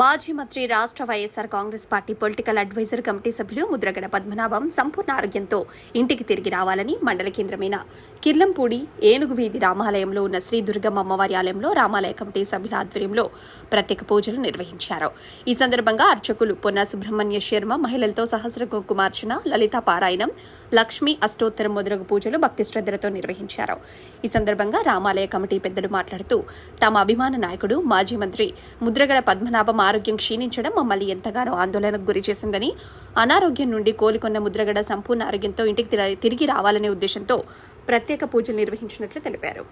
మాజీ మంత్రి రాష్ట్ర YSR Congress party political advisor committee సభ్యులు ముద్రగడ పద్మనాభం సంపూర్ణ ఆరోగ్యంతో ఇంటికి తిరిగి రావాలని మండల కేంద్రమైన కిర్లంపూడి ఏనుగు వీధి రామాలయంలో ఉన్న శ్రీ దుర్గమ్మ అమ్మవారి ఆలయంలో రామాలయ కమిటీ సభ్యుల ఆధ్వర్యంలో ప్రత్యేక పూజలు నిర్వహించారు. ఈ సందర్భంగా అర్చకులు పొన్న సుబ్రహ్మణ్య శర్మ మహిళలతో సహస్ర కుంకుమార్చన లలిత పారాయణం లక్ష్మి అష్టోత్తరం మొదలగు పూజలు భక్తి శ్రద్ధలతో నిర్వహించారు. ఈ సందర్భంగా రామాలయ కమిటీ పెద్దలు మాట్లాడుతూ తమ అభిమాన నాయకుడు మాజీ మంత్రి ముద్రగడ పద్మనాభం ఆరోగ్యం క్షీణించడం మమ్మల్ని ఎంతగానో ఆందోళనకు గురి చేసిందని అనారోగ్యం నుండి కోలుకున్న ముద్రగడ సంపూర్ణ ఆరోగ్యంతో ఇంటికి తిరిగి రావాలనే ఉద్దేశంతో ప్రత్యేక పూజలు నిర్వహించినట్లు తెలిపారు.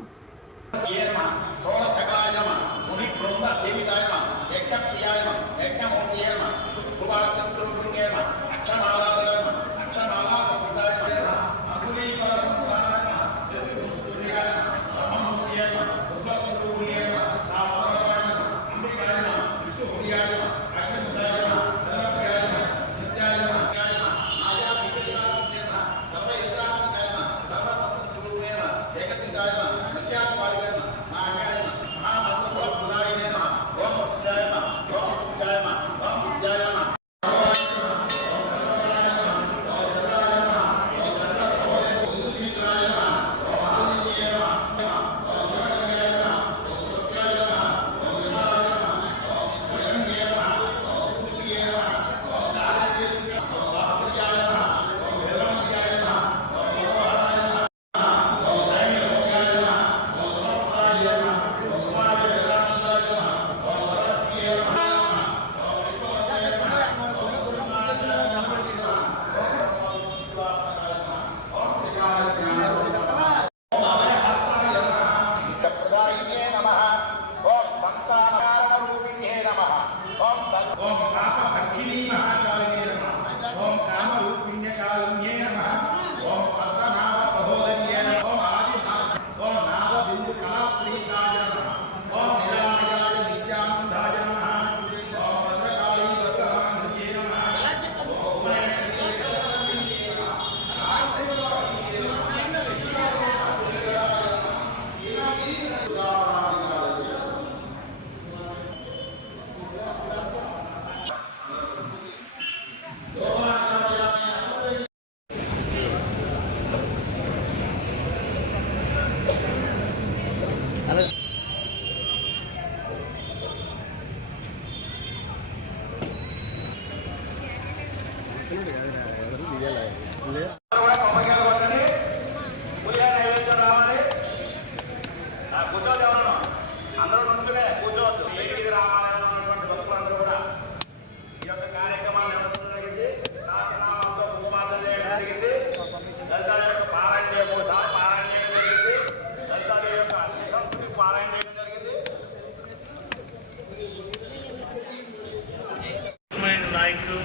నాయకుడు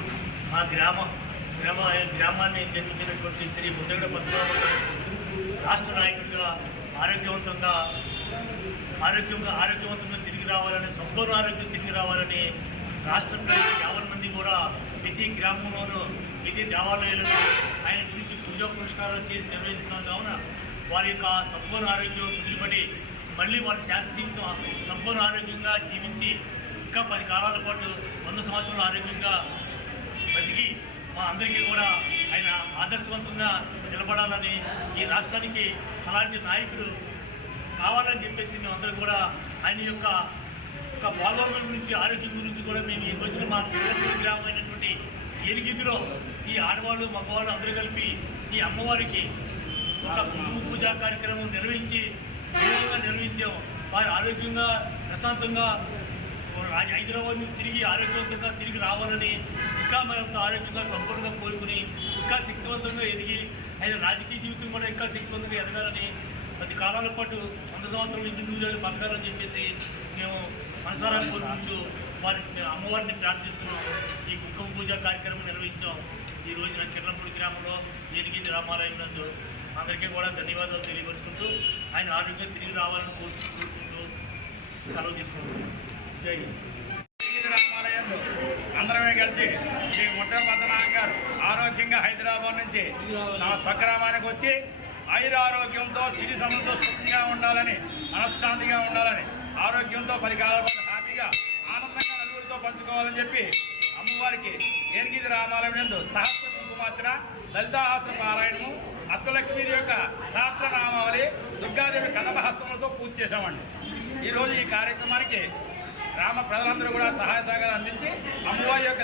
మా గ్రామ గ్రామ గ్రామాన్ని జన్మించినటువంటి శ్రీ ముద్దగడ పద్మనాభ రాష్ట్ర నాయకుడిగా ఆరోగ్యవంతంగా ఆరోగ్యంగా ఆరోగ్యవంతంగా తిరిగి రావాలని సంపూర్ణ ఆరోగ్యం తిరిగి రావాలని రాష్ట్ర ప్రజలు యాభై మంది కూడా ప్రతి గ్రామంలోనూ ప్రతి దేవాలయాలను ఆయన గురించి పూజా పురస్కారాలు చేసి నిర్వహిస్తున్నాం కావున వారి యొక్క సంపూర్ణ ఆరోగ్యం కుదిరిపడి మళ్ళీ వారి శాస్త్ర జీవితం సంపూర్ణ ఆరోగ్యంగా జీవించి ఇంకా పది కాలాల పాటు వంద సంవత్సరాలు ఆరోగ్యంగా బతికి మా అందరికీ కూడా ఆయన ఆదర్శవంతంగా నిలబడాలని ఈ రాష్ట్రానికి అలాంటి నాయకుడు కావాలని చెప్పేసి మేమందరం కూడా ఆయన యొక్క ఒక ఫాలోవర్ల గురించి ఆరోగ్యం గురించి కూడా మేము ఈ రోజున మా గ్రామమైనటువంటి గ్రామం ఎనిగిదిలో ఈ ఆడవాళ్ళు మగవాళ్ళు అందరూ కలిపి ఈ అమ్మవారికి ఒక కుంకుమ పూజా కార్యక్రమం నిర్వహించి నిర్వహించాము నిర్వహించాం. వారు ఆరోగ్యంగా ప్రశాంతంగా హైదరాబాద్ నుంచి తిరిగి ఆరోగ్యవంతంగా తిరిగి రావాలని ఇంకా మరింత ఆరోగ్యంగా సంపూర్ణంగా కోరుకుని ఇంకా శక్తివంతంగా ఎదిగి ఆయన రాజకీయ జీవితం కూడా ఇంకా శక్తివంతంగా ఎదగాలని ప్రతి కాలాల పాటు వంద సంవత్సరం ఇంటి పూజలు బతకాలని చెప్పేసి మేము మనసారా కోరుకుంటూ వారిని అమ్మవారిని ప్రార్థిస్తున్నాం. ఈ కుంకుమ పూజ కార్యక్రమం నిర్వహించాం. ఈ రోజున చిన్నపూడి గ్రామంలో ఎనిమిది రామాలయం నందు అందరికీ కూడా ధన్యవాదాలు తెలియపరుచుకుంటూ ఆయన ఆరోగ్యం తిరిగి రావాలని కోరుకుంటూ కోరుకుంటూ సెలవు తీసుకుంటున్నాం. రామాలయంలో అందరమే కలిసి శ్రీ ముట్ట పద్మనాభం గారు ఆరోగ్యంగా హైదరాబాద్ నుంచి నా స్వగ్రామానికి వచ్చి ఆయుర ఆరోగ్యంతో సిరి సమంతో సుఖంగా ఉండాలని మనశ్శాంతిగా ఉండాలని ఆరోగ్యంతో పది కాలాల పాటు హ్యాపీగా ఆనందంగా నలుగురితో పంచుకోవాలని చెప్పి అమ్మవారికి ఏనుగిది రామాలయం నందు సహస్ర కుంకుమార్చన లలితాహాస్త్ర పారాయణము అత్తలక్ష్మీది యొక్క సహస్రనామావళి దుర్గాదేవి కథమహస్తములతో పూజ చేశామండి. ఈరోజు ఈ కార్యక్రమానికి గ్రామ ప్రజలందరూ కూడా సహాయ సహకారం అందించి అమ్మవారి యొక్క